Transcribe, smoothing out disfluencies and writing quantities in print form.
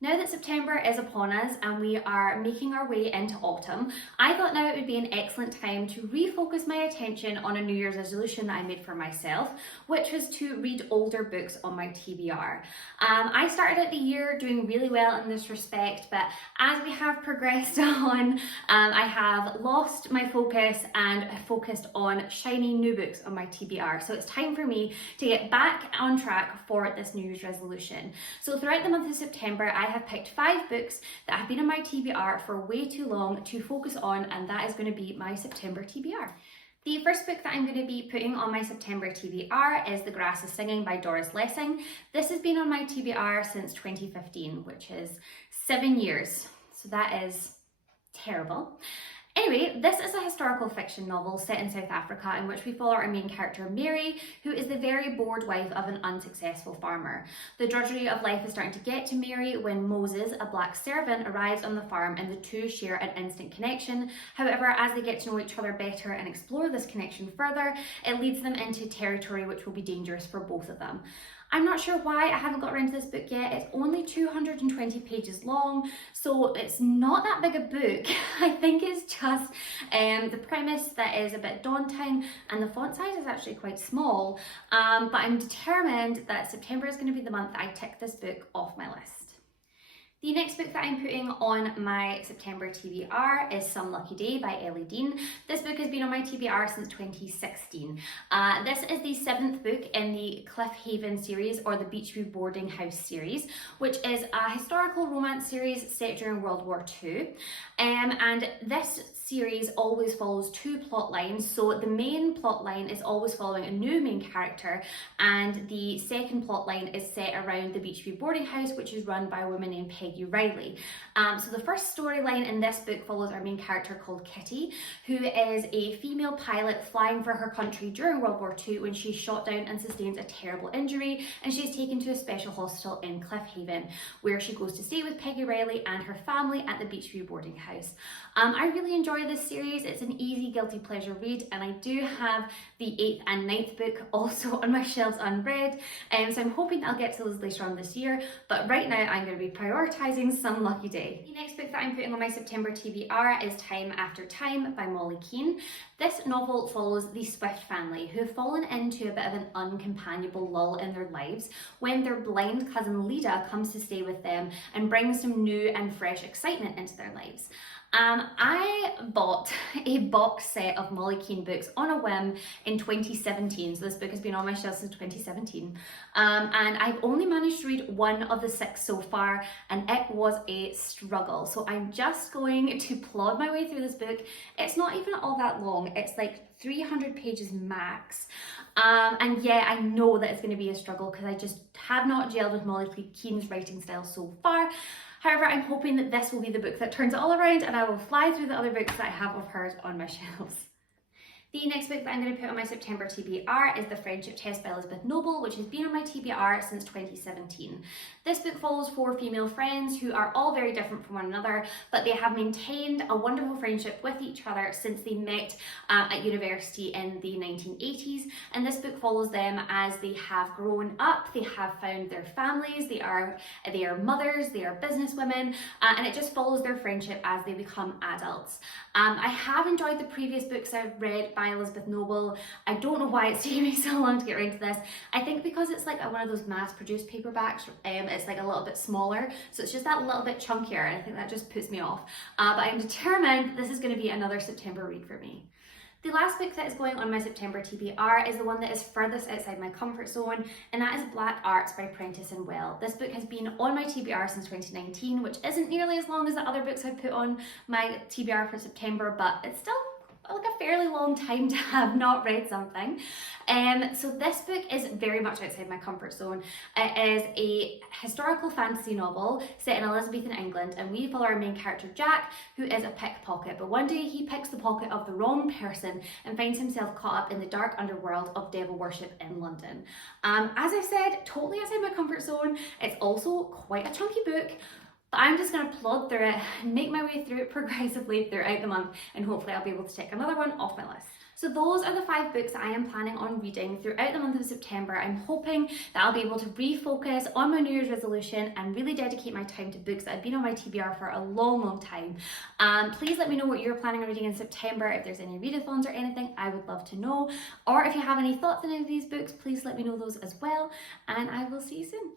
Now that September is upon us and we are making our way into autumn, I thought now it would be an excellent time to refocus my attention on a New Year's resolution that I made for myself, which was to read older books on my TBR. I started out the year doing really well in this respect, but as we have progressed on, I have lost my focus and focused on shiny new books on my TBR. So it's time for me to get back on track for this New Year's resolution. So throughout the month of September, I have picked 5 books that have been on my TBR for way too long to focus on, and that is going to be my September TBR. The first book that I'm going to be putting on my September TBR is The Grass is Singing by Doris Lessing. This has been on my TBR since 2015, which is 7 years. So that is terrible. Anyway, this is a historical fiction novel set in South Africa in which we follow our main character Mary, who is the very bored wife of an unsuccessful farmer. The drudgery of life is starting to get to Mary when Moses, a black servant, arrives on the farm and the two share an instant connection. However, as they get to know each other better and explore this connection further, it leads them into territory which will be dangerous for both of them. I'm not sure why I haven't got around to this book yet. It's only 220 pages long, so it's not that big a book. I think it's just the premise that is a bit daunting, and the font size is actually quite small, but I'm determined that September is going to be the month that I tick this book off my list. The next book that I'm putting on my September TBR is Some Lucky Day by Ellie Dean. This book has been on my TBR since 2016. This is the 7th book in the Cliff Haven series, or the Beachview Boarding House series, which is a historical romance series set during World War II. And this series always follows 2 plot lines. So the main plot line is always following a new main character, and the second plot line is set around the Beachview Boarding House, which is run by a woman named Peggy Riley. So the first storyline in this book follows our main character called Kitty, who is a female pilot flying for her country during World War II when she's shot down and sustains a terrible injury, and she's taken to a special hospital in Cliff Haven, where she goes to stay with Peggy Riley and her family at the Beachview Boarding House. I really enjoy this series. It's an easy guilty pleasure read, and I do have the 8th and 9th book also on my shelves unread, so I'm hoping I'll get to those later on this year, but right now I'm going to be prioritising Some Lucky Day. The next book that I'm putting on my September TBR is Time After Time by Molly Keane. This novel follows the Swift family, who have fallen into a bit of an uncompanionable lull in their lives when their blind cousin Lida comes to stay with them and brings some new and fresh excitement into their lives. I bought a box set of Molly Keane books on a whim in 2017, so this book has been on my shelf since 2017, and I've only managed to read 1 of the 6 so far, and it was a struggle. So I'm just going to plod my way through this book. It's not even all that long, it's like 300 pages max, and yeah, I know that it's going to be a struggle because I just have not gelled with Molly Keane's writing style so far. However, I'm hoping that this will be the book that turns it all around, and I will fly through the other books that I have of hers on my shelves. The next book that I'm going to put on my September TBR is The Friendship Test by Elizabeth Noble, which has been on my TBR since 2017. This book follows 4 female friends who are all very different from one another, but they have maintained a wonderful friendship with each other since they met at university in the 1980s. And this book follows them as they have grown up, they have found their families, they are mothers, they are businesswomen, and it just follows their friendship as they become adults. I have enjoyed the previous books I've read by Elizabeth Noble. I don't know why it's taking me so long to get around to this. I think because it's like one of those mass-produced paperbacks, it's like a little bit smaller, so it's just that little bit chunkier, and I think that just puts me off. But I'm determined this is going to be another September read for me. The last book that is going on my September TBR is the one that is furthest outside my comfort zone, and that is Black Arts by Prentice and Well. This book has been on my TBR since 2019, which isn't nearly as long as the other books I've put on my TBR for September, but it's still like a fairly long time to have not read something. So this book is very much outside my comfort zone. It is a historical fantasy novel set in Elizabethan England, and we follow our main character Jack, who is a pickpocket, but one day he picks the pocket of the wrong person and finds himself caught up in the dark underworld of devil worship in London. As I said, totally outside my comfort zone. It's also quite a chunky book, but I'm just going to plod through it and make my way through it progressively throughout the month, and hopefully I'll be able to tick another one off my list. So those are the 5 books that I am planning on reading throughout the month of September. I'm hoping that I'll be able to refocus on my New Year's resolution and really dedicate my time to books that have been on my TBR for a long time. Please let me know what you're planning on reading in September. If there's any readathons or anything, I would love to know. Or if you have any thoughts on any of these books, please let me know those as well. And I will see you soon.